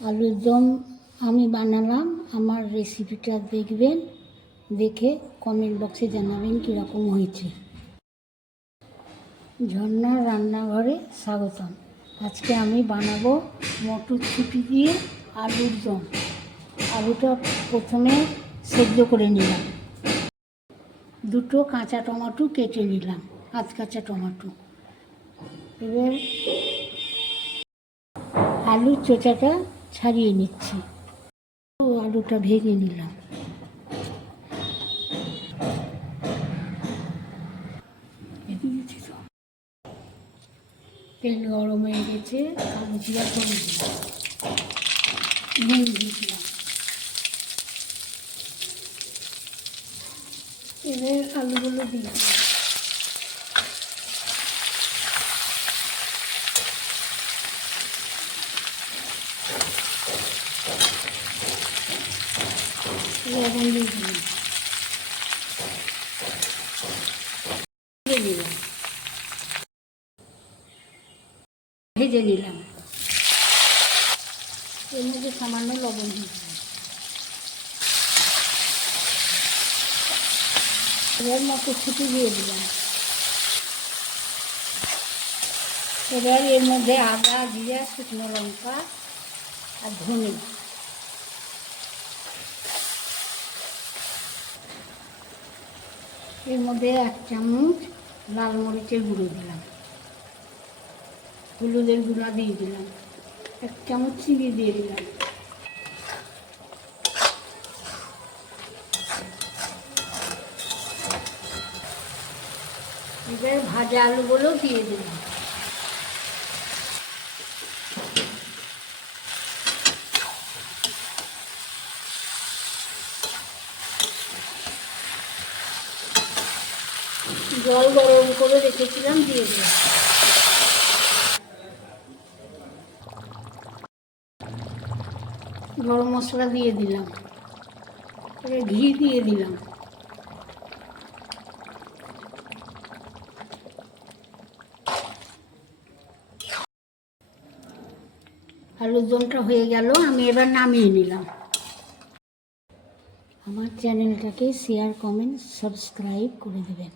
আলুর দম আমি বানালাম। আমার রেসিপিটা দেখবেন, দেখে কমেন্ট বক্সে জানাবেন কীরকম হয়েছে। ঝর্ণার রান্নাঘরে স্বাগতম। আজকে আমি বানাবো মটরশুঁটি দিয়ে আলুর দম। আলুটা প্রথমে সেদ্ধ করে নিলাম, দুটো কাঁচা টমেটো কেটে নিলাম, আধ কাঁচা টমেটো। এবার আলুর চোচাটা ছাড়িয়ে নিচ্ছি, আলুটা ভেজে নিলাম। তেল গরম হয়ে গেছে, কালো জিরা করে দিলাম, নুন দিয়েছিলাম। এবার আলুগুলো দিয়ে দিলাম। লবণ দিয়ে দিলাম, ভেজে নিলাম। এর মধ্যে সামান্য লবণ দিয়ে দিলাম। এবার মটরশুঁটি দিয়ে দিলাম। এবার এর মধ্যে আদা, জিরা, শুকনো লঙ্কা আর ধনে, এর মধ্যে 1 চামচ লাল মরিচের গুঁড়ো দিলাম, হলুদের গুঁড়া দিয়ে দিলাম, 1 চামচ চিনি দিয়ে দিলাম। এবার ভাজা আলুগুলো দিয়ে দিলাম। জল গরম করে রেখেছিলাম, দিয়ে দিলাম। গরম মশলা দিয়ে দিলাম, এবার ঘি দিয়ে দিলাম। আলুর দমটা হয়ে গেল, আমি এবার নামিয়ে নিলাম। আমার চ্যানেলটাকে শেয়ার, কমেন্ট, সাবস্ক্রাইব করে দেবেন।